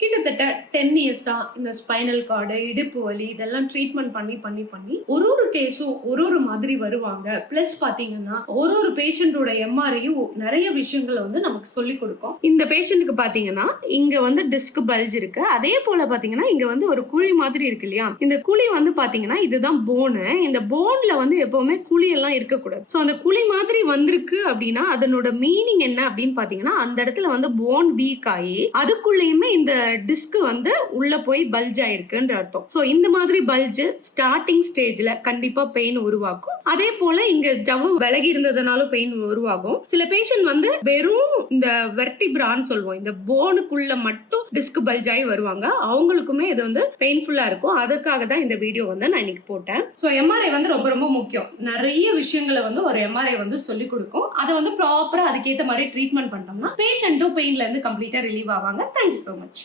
கிட்டத்தட்ட டென் இயர்ஸா இந்த ஸ்பைனல் கார்டு இடுப்பு வலி இதெல்லாம் ட்ரீட்மெண்ட் பண்ணி பண்ணி பண்ணி ஒரு ஒரு கேஸும் ஒரு ஒரு மாதிரி வருவாங்க. பிளஸ் பாத்தீங்கன்னா ஒரு ஒரு பேஷண்டோட எம்ஆர்ஐயும் நிறைய விஷயங்களை வந்து நமக்கு சொல்லி கொடுக்கும். இந்த பேஷண்ட்டுக்கு பாத்தீங்கன்னா இங்க வந்து டிஸ்க் பல்ஜ் இருக்கு. அதே போல பாத்தீங்கன்னா இங்க வந்து ஒரு குழி மாதிரி இருக்கு இல்லையா? இந்த குழி வந்து பாத்தீங்கன்னா இதுதான் போனு இந்த போன்ல வந்து எப்பவுமே குழி எல்லாம் இருக்கக்கூடாது. ஸோ அந்த குழி மாதிரி வந்திருக்கு அப்படின்னா அதனோட மீனிங் என்ன அப்படின்னு பாத்தீங்கன்னா அந்த இடத்துல வந்து போன் வீக் ஆகி அதுக்குள்ளேயுமே இந்த டிஸ்க் வந்து உள்ள போய் பல்ஜ் ஆயிருக்குன்ற அர்த்தம். ஸோ இந்த மாதிரி பல்ஜ் ஸ்டார்டிங் ஸ்டேஜ்ல கண்டிப்பா பெயின் உருவாக்கும். அதே போல இங்க ஜவ்வு விலகி இருந்ததுனாலும் பெயின் உருவாகும். சில பேஷண்ட் வந்து வெறும் இந்த வெர்டிபிரான்னு சொல்லுவோம். இந்த போனுக்குள்ள மட்டும் டிஸ்க் பல்ஜ் ஆகி வருவாங்க. அவங்களுக்குமே இது வந்து பெயின்ஃபுல்லா இருக்கும். அதுக்காக தான் இந்த வீடியோ வந்து நான் இன்னைக்கு போட்டேன். ஸோ எம்ஆர்ஐ வந்து ரொம்ப ரொம்ப முக்கியம். நிறைய விஷயங்களை வந்து ஒரு எம்ஆர்ஐ வந்து சொல்லி கொடுக்கும். அதை வந்து ப்ராப்பரா அதுக்கேற்ற மாதிரி ட்ரீட்மெண்ட் பண்ணிட்டோம்னா பேஷண்ட்டும் பெயின்ல இருந்து கம்ப்ளீட்டா ரிலீவ் ஆவாங்க. Thank you so much